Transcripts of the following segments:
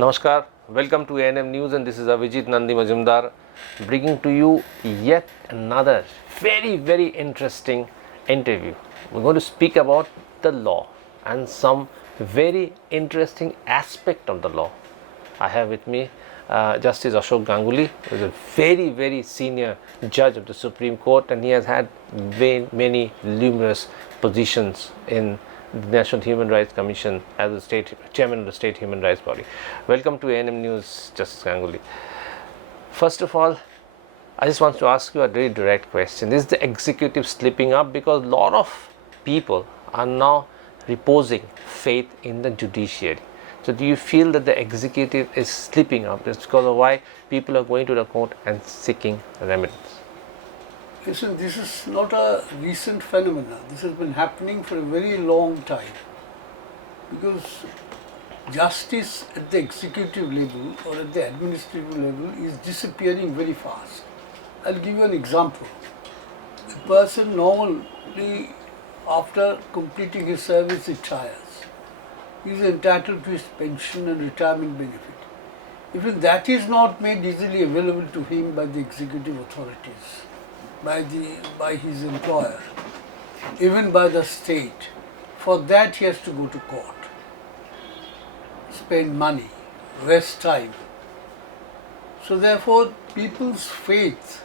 Namaskar, welcome to ANM News, and this is Avijit Nandi Majumdar bringing to you yet another very interesting interview. We're going to speak about the law and some very interesting aspect of the law. I have with me Justice Ashok Ganguly, who is a very senior judge of the Supreme Court, and he has had many numerous positions in the National Human Rights Commission as the state chairman of the state human rights body. Welcome to ANM News, Justice Ganguly. First of all, I just want to ask you a very direct question. Is the executive slipping up? Because a lot of people are now reposing faith in the judiciary. So do you feel that the executive is slipping up? That's because of why people are going to the court and seeking remedies. Listen, this is not a recent phenomenon. This has been happening for a very long time. Because justice at the executive level or at the administrative level is disappearing very fast. I'll give you an example. A person normally, after completing his service, retires. He is entitled to his pension and retirement benefit. Even that is not made easily available to him by the executive authorities, by his employer, even by the state. For that he has to go to court, spend money, waste time. So therefore people's faith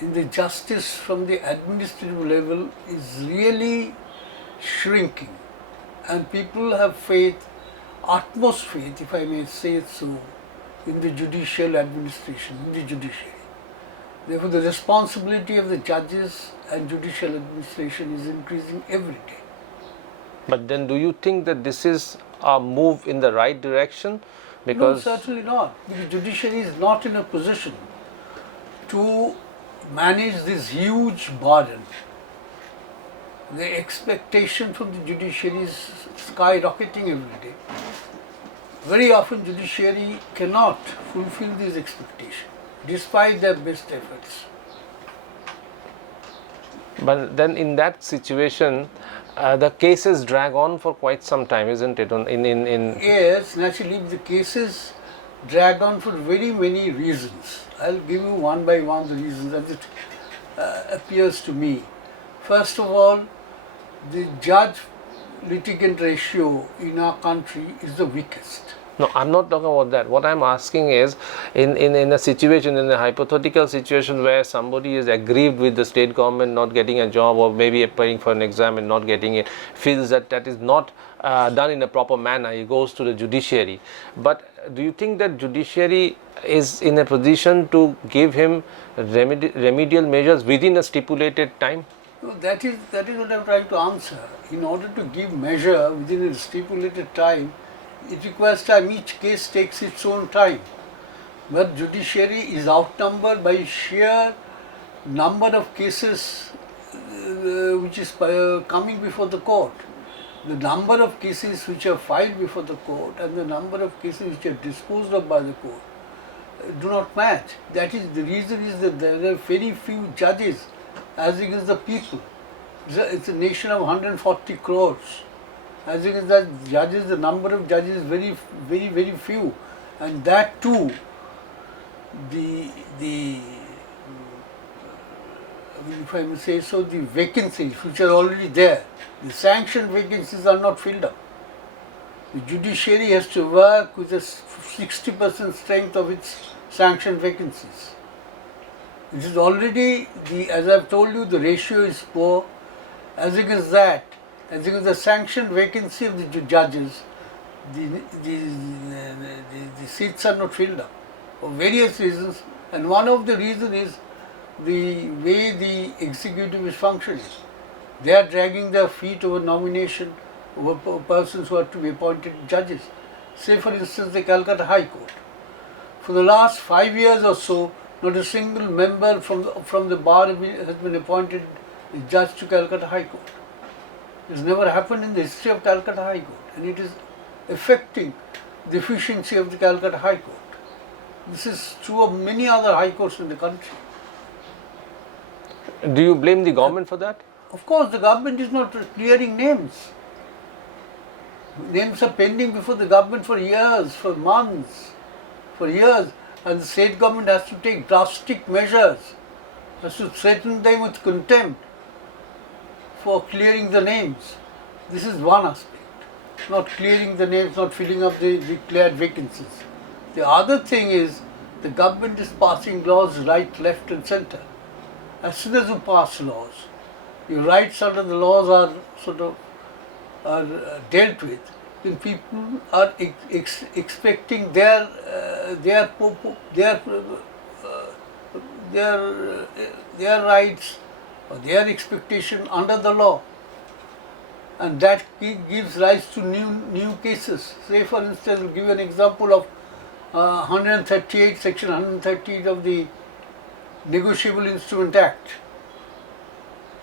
in the justice from the administrative level is really shrinking, and people have faith, utmost faith, if I may say it so, in the judicial administration, in the judiciary. Therefore, the responsibility of the judges and judicial administration is increasing every day. But then do you think that this is a move in the right direction? Because no, certainly not. The judiciary is not in a position to manage this huge burden. The expectation from the judiciary is skyrocketing every day. Very often judiciary cannot fulfill these expectations, despite their best efforts. But then in that situation, the cases drag on for quite some time, isn't it? Yes, naturally the cases drag on for very many reasons. I'll give you one by one the reasons as it appears to me. First of all, the judge-litigant ratio in our country is the weakest. No, I'm not talking about that. What I'm asking is, in a situation, in a hypothetical situation where somebody is aggrieved with the state government not getting a job, or maybe applying for an exam and not getting it, feels that is not done in a proper manner, he goes to the judiciary. But do you think that judiciary is in a position to give him remedial measures within a stipulated time? No, that is what I'm trying to answer. In order to give measure within a stipulated time, it requires time. Each case takes its own time. But judiciary is outnumbered by sheer number of cases which is coming before the court. The number of cases which are filed before the court and the number of cases which are disposed of by the court do not match. That is the reason is that there are very few judges as against the people. It's a nation of 140 crores. As against the judges, the number of judges is very few, and that too, if I may say so, the vacancies which are already there, the sanctioned vacancies are not filled up. The judiciary has to work with a 60% strength of its sanctioned vacancies. It is already, as I've told you, the ratio is poor. As against that, as against the sanctioned vacancy of the judges, the seats are not filled up for various reasons, and one of the reasons is the way the executive is functioning. They are dragging their feet over nomination over persons who are to be appointed judges. Say for instance the Calcutta High Court. For the last 5 years or so, not a single member from the bar has been appointed judge to Calcutta High Court. It has never happened in the history of Calcutta High Court, and it is affecting the efficiency of the Calcutta High Court. This is true of many other high courts in the country. Do you blame the government for that? Of course, the government is not clearing names. Names are pending before the government for years, for months, for years, and the state government has to take drastic measures, has to threaten them with contempt for clearing the names. This is one aspect, not clearing the names, not filling up the declared vacancies. The other thing is the government is passing laws right, left and centre. As soon as you pass laws, your rights under the laws are sort of dealt with, then people are expecting their rights or their expectation under the law, and that gives rise to new cases. Say for instance, I'll give you an example of 138, section 138 of the Negotiable Instrument Act.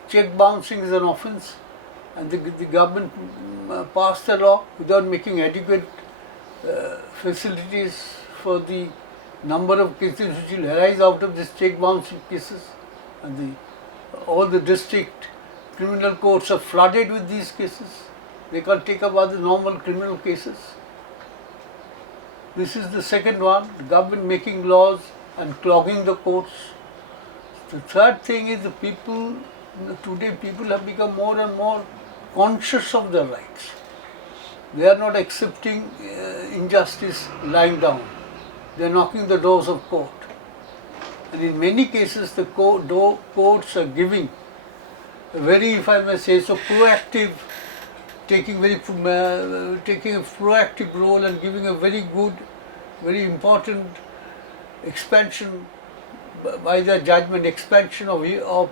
Check bouncing is an offence, and the government passed a law without making adequate facilities for the number of cases which will arise out of this check bouncing cases, and all the district criminal courts are flooded with these cases. They can't take up other normal criminal cases. This is the second one, the government making laws and clogging the courts. The third thing is the people, today people have become more and more conscious of their rights. They are not accepting injustice lying down. They are knocking the doors of court. And in many cases the courts are giving a very, if I may say so, proactive, taking a proactive role and giving a very good, very important expansion by their judgment, expansion of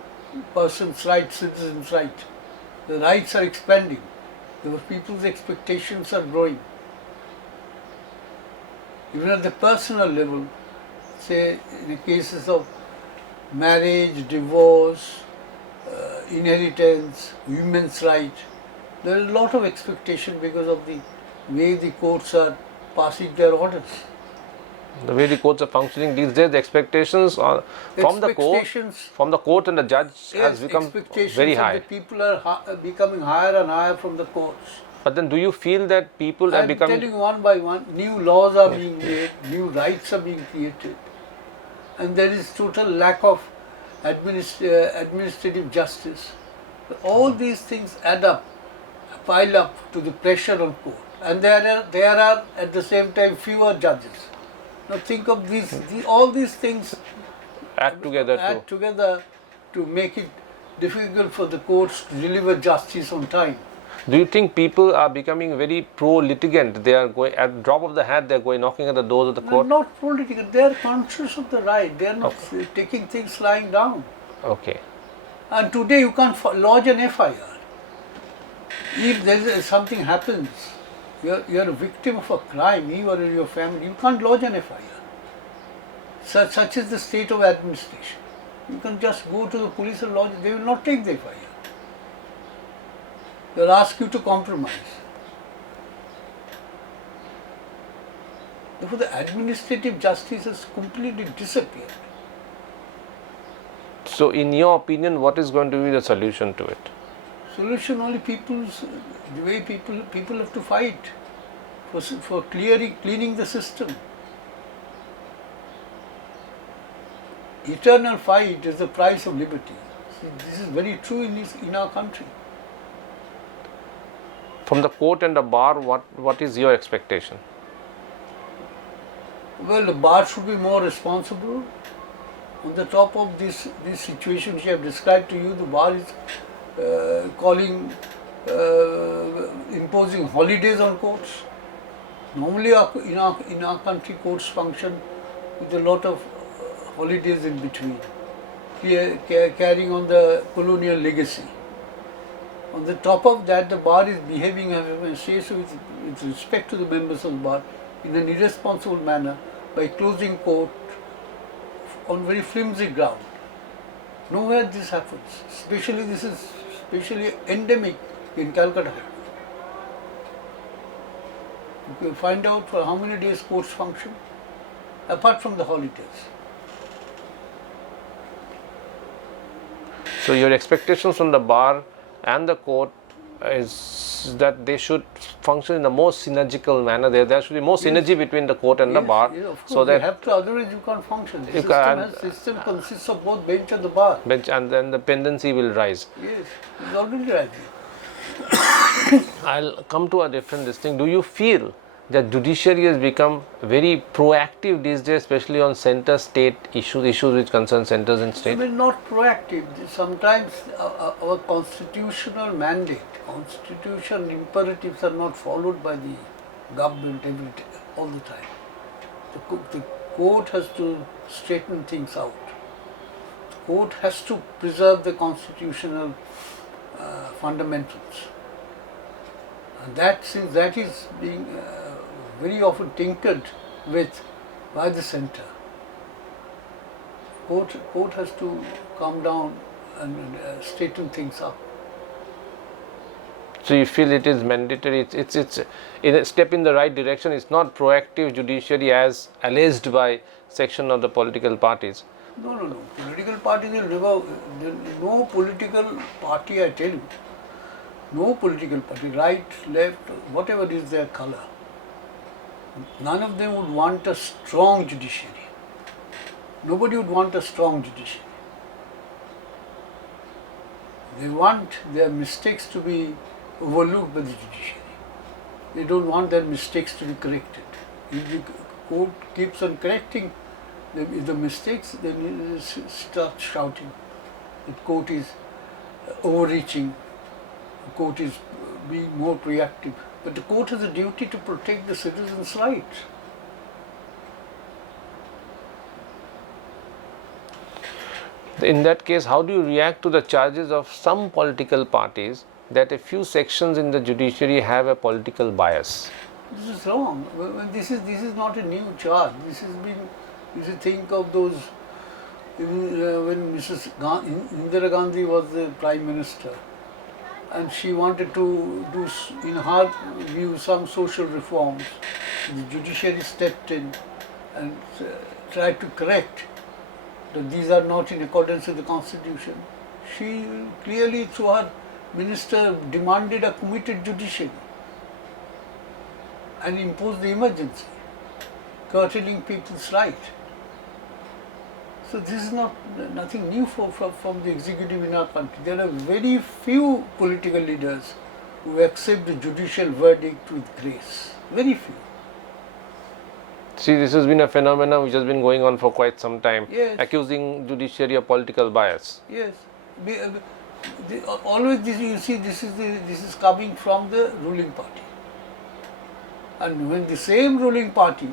persons' rights, citizens' rights. The rights are expanding. The people's expectations are growing. Even at the personal level, say in the cases of marriage, divorce, inheritance, women's rights, there is a lot of expectation because of the way the courts are passing their orders. The way the courts are functioning these days, the expectations are from the court and the judge has become very high. The people are becoming higher and higher from the courts. But then do you feel that people are becoming... I'm telling you one by one, new laws are being made, new rights are being created, and there is total lack of administrative justice. All these things add up, pile up to the pressure on court, and there are at the same time fewer judges. Now think of all these things add together to make it difficult for the courts to deliver justice on time. Do you think people are becoming very pro-litigant? They are going, at drop of the hat, they are going knocking at the doors of the court? Not pro-litigant, they are conscious of the right, they are not taking things lying down. Okay. And today you can't lodge an FIR. If something happens, you are a victim of a crime, you or your family, you can't lodge an FIR. Such is the state of administration. You can just go to the police and lodge it, they will not take the FIR. They will ask you to compromise. Therefore, the administrative justice has completely disappeared. So, in your opinion, what is going to be the solution to it? Solution only the way people have to fight for cleaning the system. Eternal fight is the price of liberty. See, this is very true in our country. From the court and the bar, what is your expectation? Well, the bar should be more responsible. On the top of this situation which I have described to you, the bar is imposing holidays on courts. Normally in our country courts function with a lot of holidays in between, carrying on the colonial legacy. On the top of that, the bar is behaving, I may say so, with respect to the members of the bar, in an irresponsible manner by closing court on very flimsy ground. Nowhere this happens. This is especially endemic in Calcutta. You can find out for how many days courts function, apart from the holidays. So your expectations from the bar and the court is that they should function in the most synergical manner. There should be more synergy between the court and the bar, Yes, of course, so that you have to, otherwise you can't function. The system consists of both bench and the bar. bench and then the pendency will rise. Yes, it's already rising. I'll come to a different thing. Do you feel that judiciary has become very proactive these days, especially on center-state issues which concern centers and I state? mean, not proactive. Sometimes our constitutional mandate, constitutional imperatives are not followed by the government all the time. The court has to straighten things out. The court has to preserve the constitutional fundamentals. And that, since that is being very often tinkered with by the center, court has to come down and straighten things up. So you feel it is mandatory, it's in a step in the right direction. It's not proactive judiciary as alleged by section of the political parties. No. Political parties will never, no political party, I tell you, no political party, right, left, whatever is their color, none of them would want a strong judiciary. Nobody would want a strong judiciary. They want their mistakes to be overlooked by the judiciary. They don't want their mistakes to be corrected. If the court keeps on correcting the mistakes, then it starts shouting. The court is overreaching. The court is being more reactive. But the court has a duty to protect the citizens' rights. In that case, how do you react to the charges of some political parties that a few sections in the judiciary have a political bias? This is wrong. This is not a new charge. This has been, you should think of those, when Mrs. Indira Gandhi was the Prime Minister, and she wanted to do, in her view, some social reforms. The judiciary stepped in and tried to correct that these are not in accordance with the constitution. She clearly, through her minister, demanded a committed judiciary and imposed the emergency, curtailing people's right. So this is nothing new from the executive in our country. There are very few political leaders who accept the judicial verdict with grace. Very few. See, this has been a phenomenon which has been going on for quite some time, Yes. accusing judiciary of political bias. Yes. Always this, you see, this is coming from the ruling party. And when the same ruling party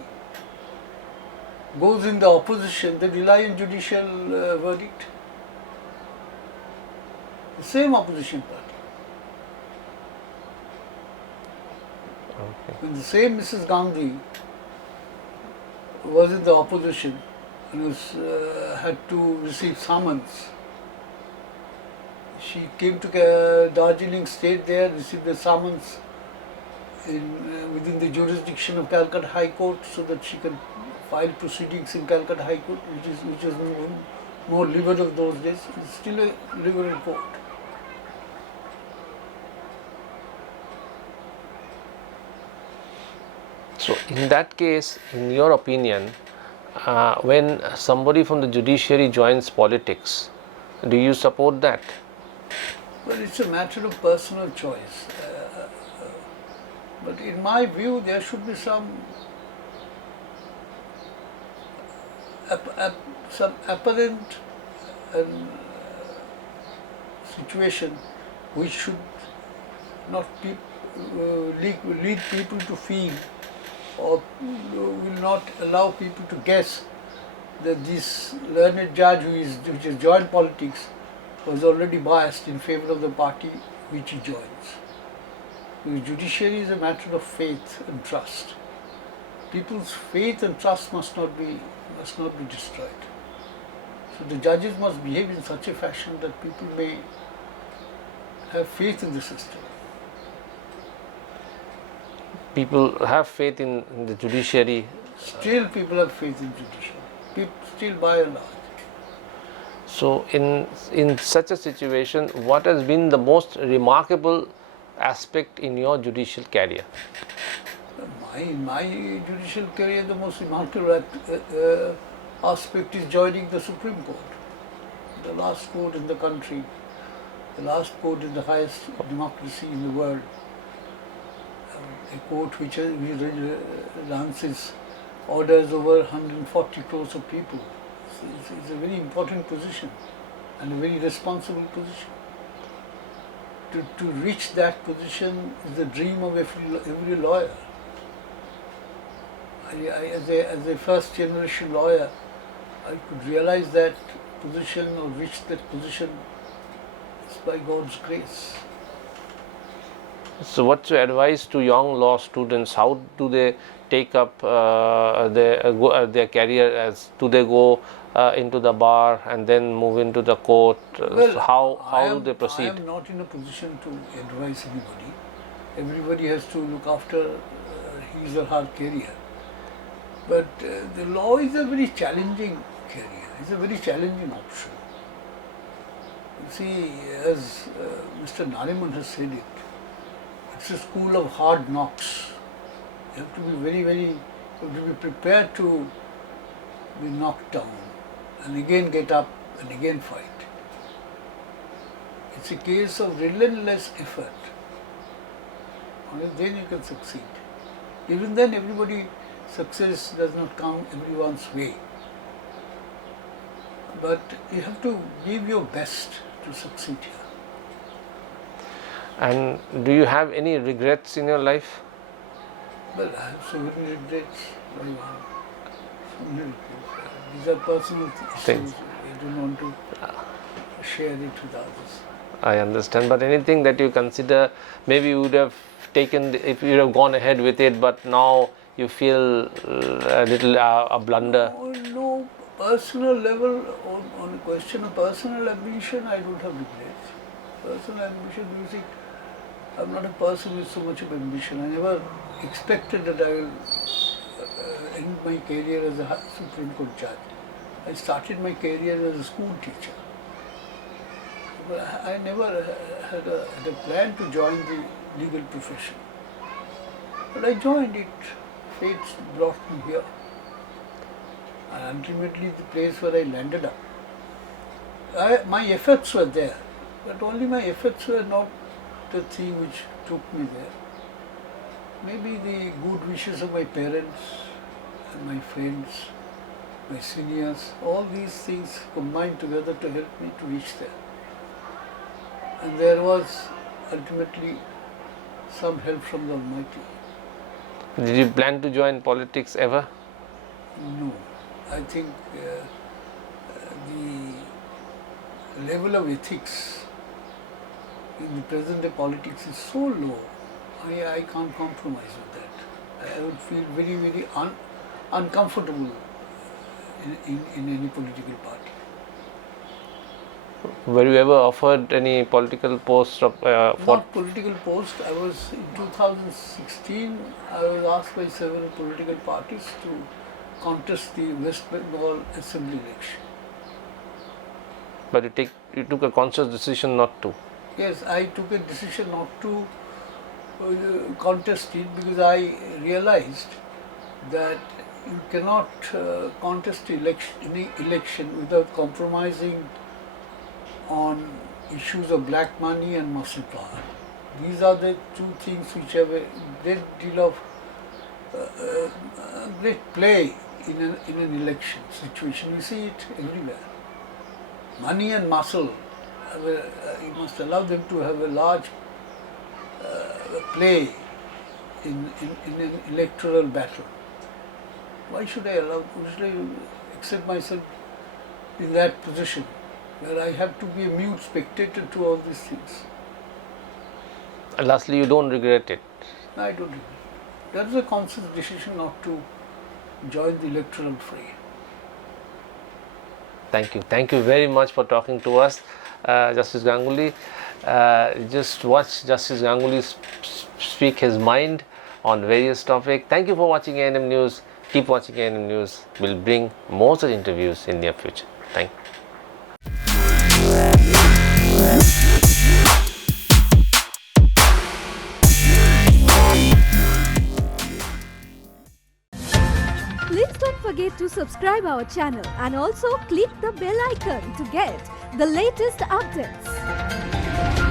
goes in the opposition, they rely on judicial verdict. The same opposition party. Okay. When the same Mrs. Gandhi was in the opposition and had to receive summons, she came to Darjeeling, stayed there, received the summons within the jurisdiction of Calcutta High Court, so that she can file proceedings in Calcutta High Court, which was more liberal those days. It's still a liberal court. So, in that case, in your opinion, when somebody from the judiciary joins politics, do you support that? Well, it's a matter of personal choice. But in my view, there should be some apparent situation which should not lead people to feel, or will not allow people to guess that this learned judge which has joined politics was already biased in favor of the party which he joins. The judiciary is a matter of faith and trust. People's faith and trust must not be destroyed. So the judges must behave in such a fashion that people may have faith in the system. People have faith in the judiciary. Still people have faith in judiciary. Still by and large. So, in such a situation, what has been the most remarkable aspect in your judicial career? My judicial career, the most remarkable aspect is joining the Supreme Court, the last court in the country, the last court in the highest democracy in the world, a court which lances orders over 140 crores of people. It's a very important position and a very responsible position. To reach that position is the dream of every lawyer. As a first generation lawyer, I could realize that position or reach that position is by God's grace. So what's your advice to young law students? How do they take up their career? As do they go into the bar and then move into the court? Well, so how do they proceed? I am not in a position to advise anybody. Everybody has to look after his or her career. But the law is a very challenging career. It's a very challenging option. You see, as Mr. Nariman has said it, it's a school of hard knocks. You have to be you have to be prepared to be knocked down and again get up and again fight. It's a case of relentless effort. Only then you can succeed. Even then, success does not come everyone's way. But you have to give your best to succeed here. And do you have any regrets in your life? Well, I have so many regrets. So many regrets. These are personal things. I don't want to share it with others. I understand, but anything that you consider maybe you would have taken if you would have gone ahead with it, but now you feel a little a blunder? No, personal level, on a question of personal ambition, I don't have regrets. Personal ambition, you see, I'm not a person with so much of ambition. I never expected that I will end my career as a Supreme Court judge. I started my career as a school teacher. But I never had a plan to join the legal profession. But I joined it. Fate brought me here. And ultimately the place where I landed up. My efforts were there, but only my efforts were not the thing which took me there. Maybe the good wishes of my parents and my friends, my seniors, all these things combined together to help me to reach there. And there was ultimately some help from the Almighty. Did you plan to join politics ever? No. I think the level of ethics in the present day politics is so low, I can't compromise with that. I would feel very, very uncomfortable in any political party. Were you ever offered any political post? Not political post. I was in 2016. I was asked by several political parties to contest the West Bengal Assembly election. But you took a conscious decision not to. Yes, I took a decision not to contest it because I realized that you cannot contest any election without compromising on issues of black money and muscle power. These are the two things which have a great deal of great play in an election situation. You see it everywhere. Money and muscle, you must allow them to have a large play in an electoral battle. Why should I accept myself in that position where I have to be a mute spectator to all these things? And lastly, you don't regret it? I don't regret it. That was a conscious decision not to join the electoral fray. Thank you very much for talking to us, Justice Ganguly. Just watch Justice Ganguly speak his mind on various topics. Thank you for watching A&M News. Keep watching A&M News. We'll bring more such interviews in near future. Thank you. Please don't forget to subscribe our channel and also click the bell icon to get the latest updates.